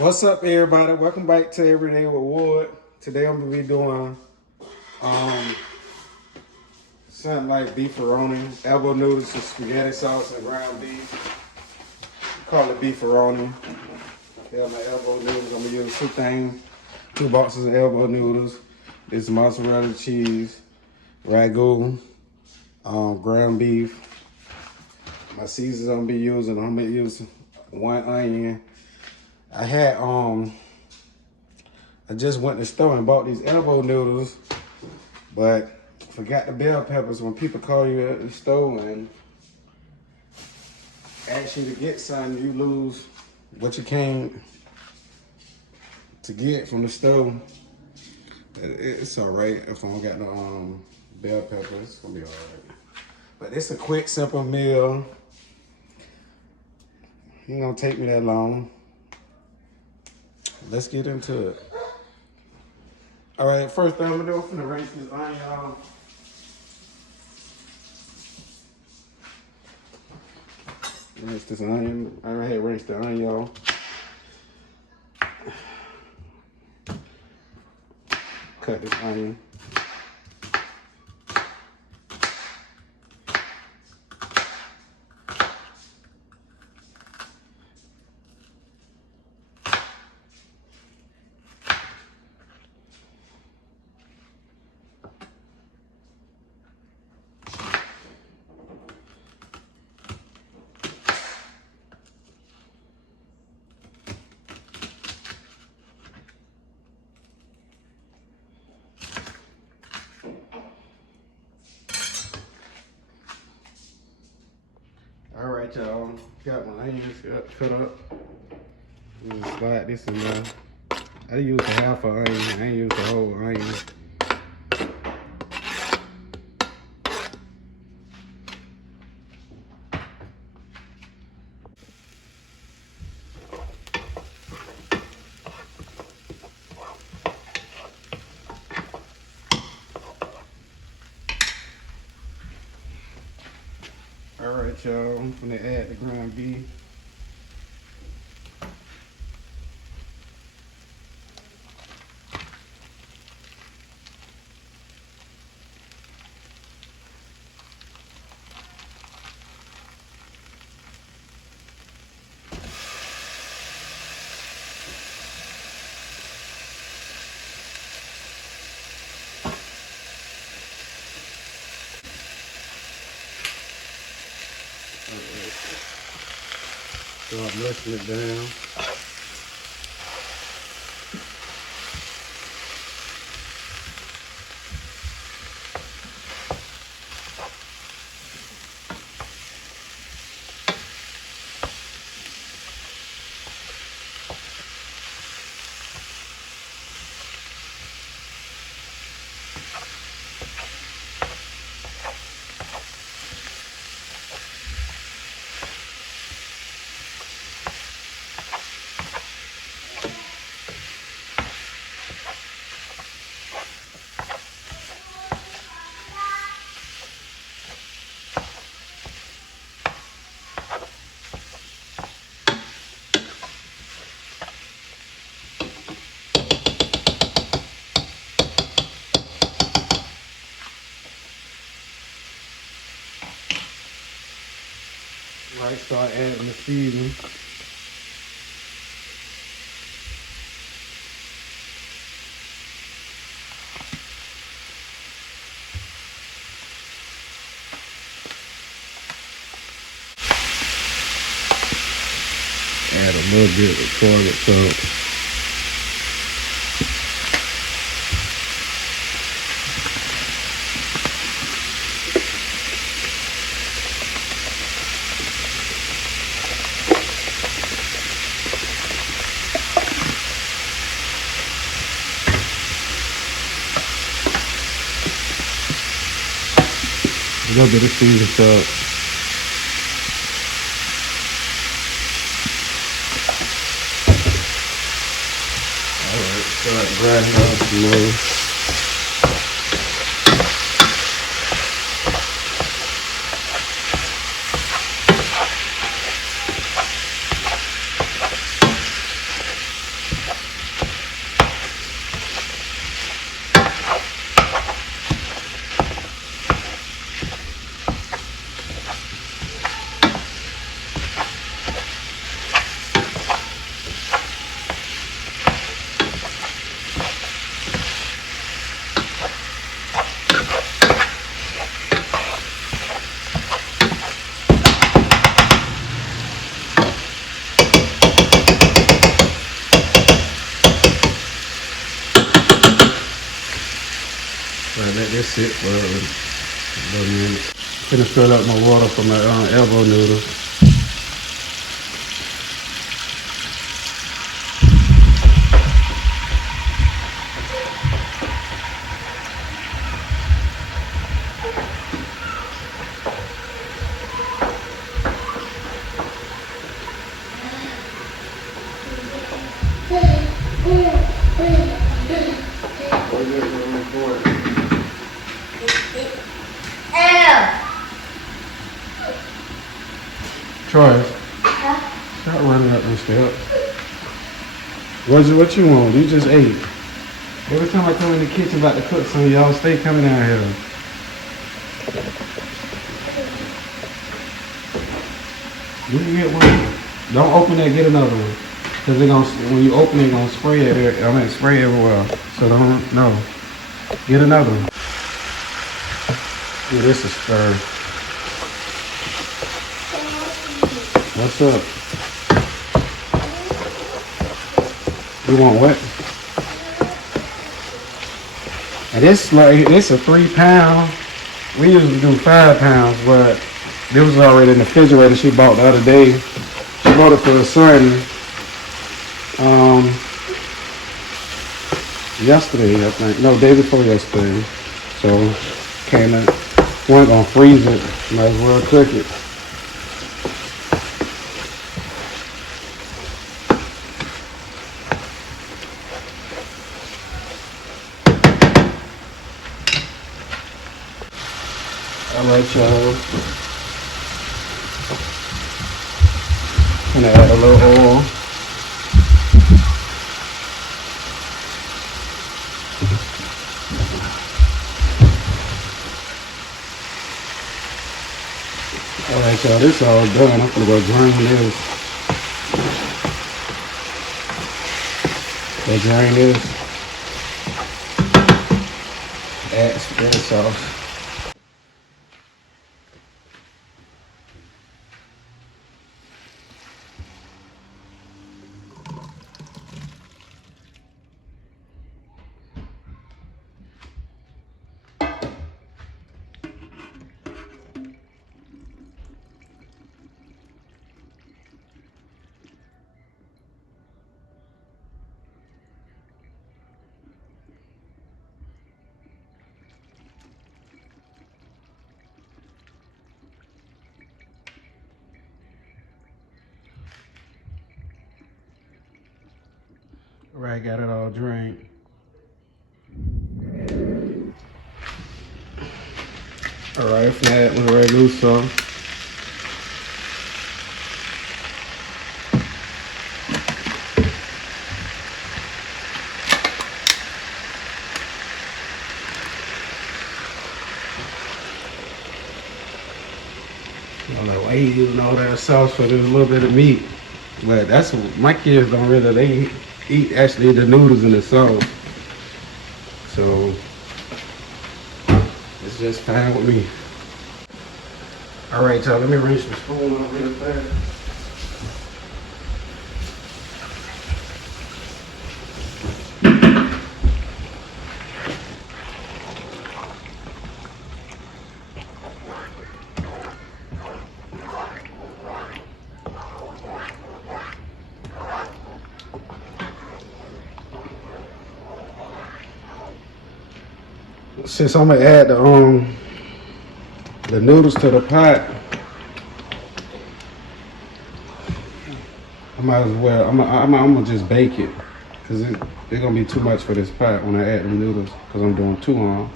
What's up, everybody? Welcome back to Everyday with Ward. Today I'm gonna be doing something like beefaroni, elbow noodles with spaghetti sauce and ground beef. Call it beefaroni. Yeah, my elbow noodles. I'm gonna use two boxes of elbow noodles. This is mozzarella cheese, ragu, ground beef. My seasons I'm gonna be using. I'm gonna use 1 onion. I just went to the store and bought these elbow noodles, but forgot the bell peppers. When people call you at the store and ask you to get something, you lose what you came to get from the store. It's all right if I don't got no bell peppers. It's gonna be all right. But it's a quick, simple meal. It ain't gonna take me that long. Let's get into it. All right, first thing I'm gonna do, I'm gonna rinse this onion off. Rinse this onion. I already rinsed the onion off. Cut this onion. All right, y'all. Got my onions cut up. I'm gonna slide this in there. I used a half an onion. I ain't used the whole onion. All right, y'all. I'm gonna add the ground beef. Start mixing it down. Right, start adding the seasoning. Add a little bit of garlic salt. A little bit of seasoning salt. Alright, start grinding out some more. let this sit for a little minute. Gonna fill up my water for my elbow noodles. Troy, stop running up them steps. What you want? You just ate. Every time I come in the kitchen about to cook something, y'all stay coming down here. You can get one. Don't open that, get another one. Cause they're gonna, when you open it, gonna spray it. I mean, spray everywhere. So don't, no. Get another one. Yeah, this is stir. What's up? You want what? And this like it's a 3 pound. We usually do 5 pounds, but it was already in the refrigerator. She bought the other day. She bought it for her son. Yesterday, I think. No, day before yesterday. So came in. We're gonna freeze it. Might as well cook it. Alright, y'all. Gonna add a little oil. Alright, y'all, this all done. I'm gonna go drain this. Drain this. Add spaghetti sauce. Alright, got it all drained. Alright, flat with a regular sauce. I don't know why he using all that sauce for this little bit of meat. But that's what my kids don't really, they eat actually the noodles and the sauce. So it's just fine with me. Alright, y'all, let me rinse the spoon out real fast. Since I'm gonna add the noodles to the pot, I might as well. I'm gonna just bake it, cause it's gonna be too much for this pot when I add the noodles, cause I'm doing 2 on.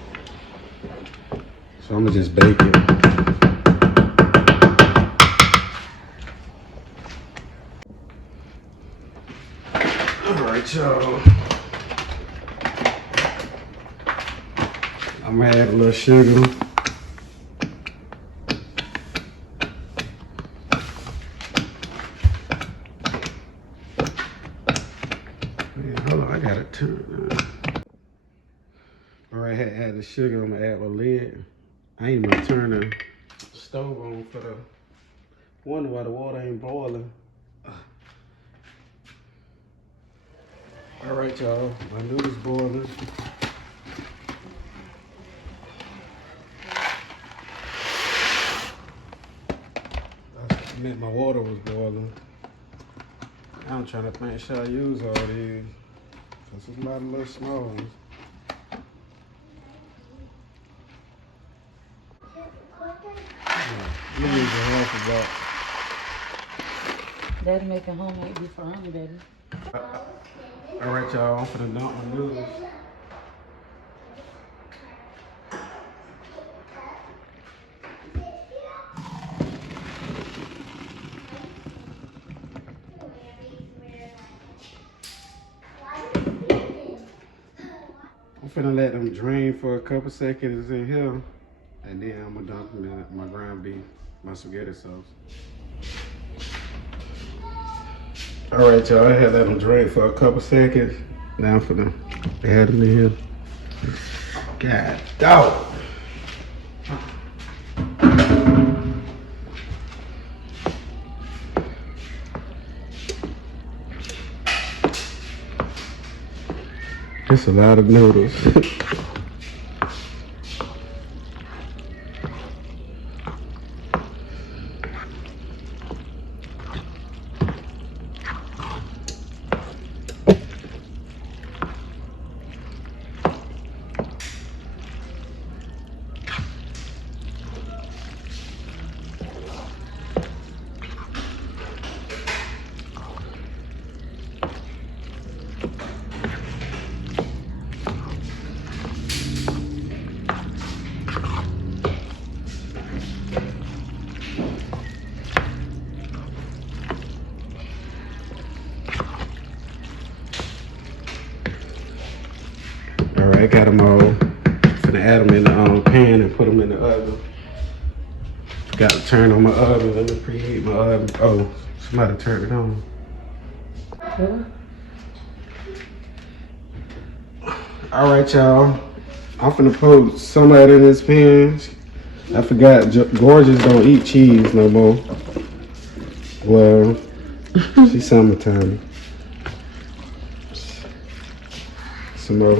So I'm gonna just bake it. All right, y'all. I'm gonna add a little sugar. Man, hold on, I got it turned. All right, add the sugar. I'm gonna add a lid. I ain't even turn the stove on for the. Wonder why the water ain't boiling. All right, y'all. My noodles boiling. meant my water was boiling. I'm trying to think, should I use all these? Cause there's a lot of little small ones. You need your half of that. Daddy making homemade beefaroni, baby. Alright, y'all, I'm finna dump my noodles. I'm finna let them drain for a couple seconds in here, and then I'm gonna dump them in my ground beef, my spaghetti sauce. Alright, y'all, I had let them drain for a couple seconds. Now I'm finna add them in here. God dog. It's a lot of noodles. Alright, I got them all. Gonna add them in the pan and put them in the oven. Got to turn on my oven. Let me preheat my oven. Oh, somebody turned it on. Alright, y'all. I'm finna put some of that in this pan. I forgot, Gorgeous don't eat cheese no more. Well, she's summertime. Some more.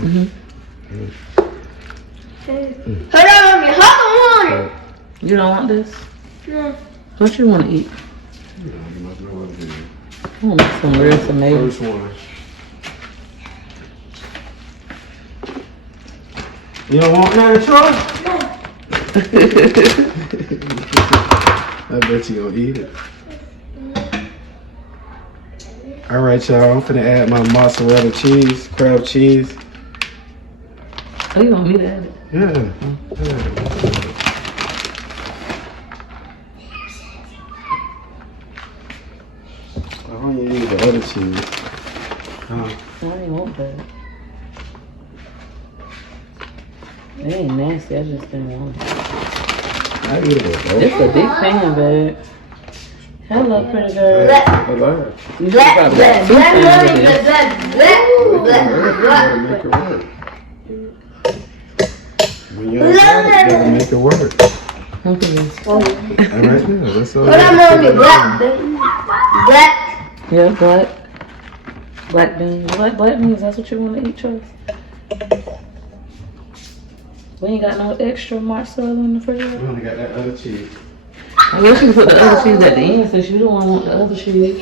Hold on, hold on. You don't want this? No. What you want to eat? I want some real tomatoes. First one. You don't want none, Troy? I bet you gonna eat it. Alright, y'all, I'm finna add my mozzarella cheese, crab cheese. Oh, you want me to add it? Yeah. I don't even need the other cheese. I didn't want that. It ain't nasty, I just didn't want it. I eat it with both. It's a big pan, babe. Hello, pretty girl. Hello. You should probably got two pans of this. When you're in college, you gotta make it work. Look at this. Alright, yeah, that's all. Hold on, mommy. Black. Yeah, black. Black beans. You like black beans? That's what you want to eat, Trace? We ain't got no extra mozzarella in the We refrigerator. only got that other cheese. I guess you can put the other cheese at the end since you don't want the other cheese.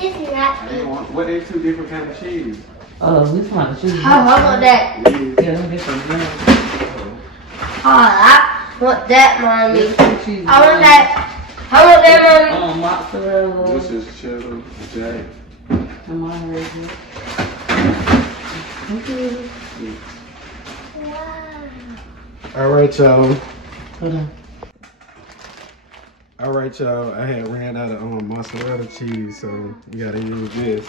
What they two different kind of cheese? Oh, we found the cheese. How about that? Yeah, let me get some. Oh, I want that, mommy. Cheese. I want that. I want that, mommy. Mozzarella. This is cheddar, jack. And mine right here. Okay. Alright, y'all. Hold on. Alright, y'all. I had ran out of mozzarella cheese, so we gotta use this.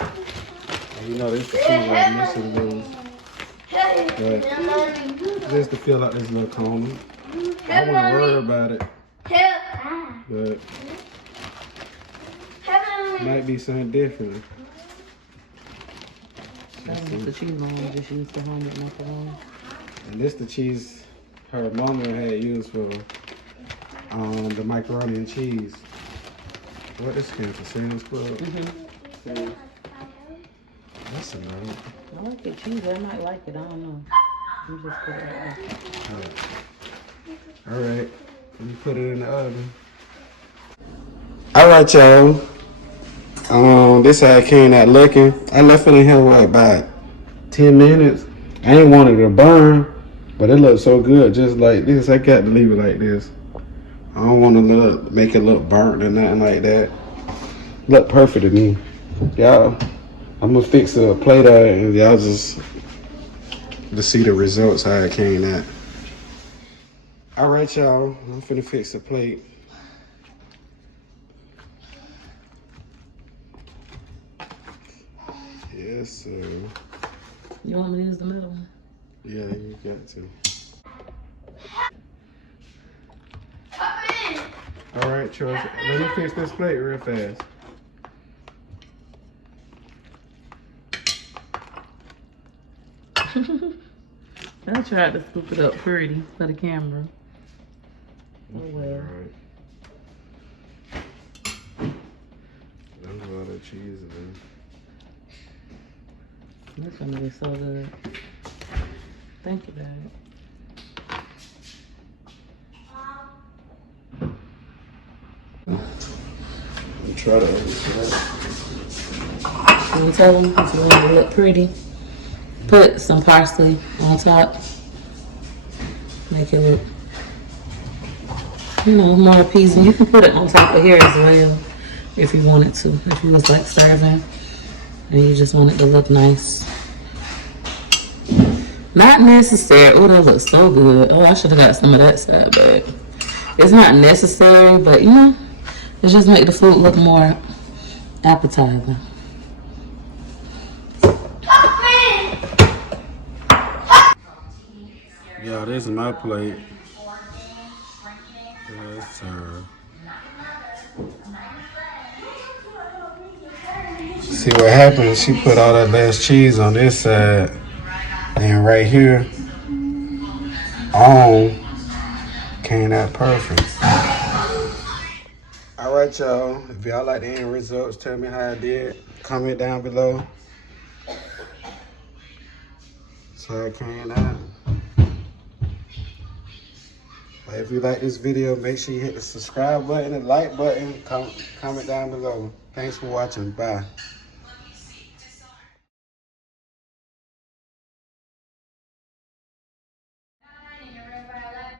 And you know, this is too like missing those. But just to fill out this little corner. I wouldn't worry about it, but might be something different. That's the cheese on. Just use the homemade macaroni. And this the cheese her mama had used for the macaroni and cheese. What is this for Sam's Club? That's enough. I like the cheese. I might like it. I don't know. You just put it right Alright, let me put it in the oven. Alright, y'all. This how I came out looking. I left it in here what, about 10 minutes. I ain't wanted to burn, but it looked so good just like this. I got to leave it like this. I don't want to make it look burnt or nothing like that. Look perfect to me. Y'all, I'm gonna fix a plate out and y'all just to see the results how it came out. All right, y'all. I'm finna fix the plate. Yes, sir. You want me to use the middle one? Yeah, you got to. All right, Charles. Let me fix this plate real fast. I tried to scoop it up pretty for the camera. Oh well. All right. There's a lot of cheese in there. This gonna be so good. Thank you, Dad. Try to understand. Can you tell them if you want it to look pretty? Put some parsley on top. Make it look, more appeasing. You can put it on top of here as well if you wanted to. If you was like serving and you just want it to look nice. Not necessary. Oh, that looks so good. Oh, I should have got some of that side, but it's not necessary, but it just make the food look more appetizing. Yeah, this is my plate. Yes, sir. See what happened? She put all that last cheese on this side, and right here, came out perfect. All right, y'all. If y'all like the end results, tell me how I did. Comment down below. So I came out. But if you like this video, make sure you hit the subscribe button and like button. Comment down below. Thanks for watching. Bye.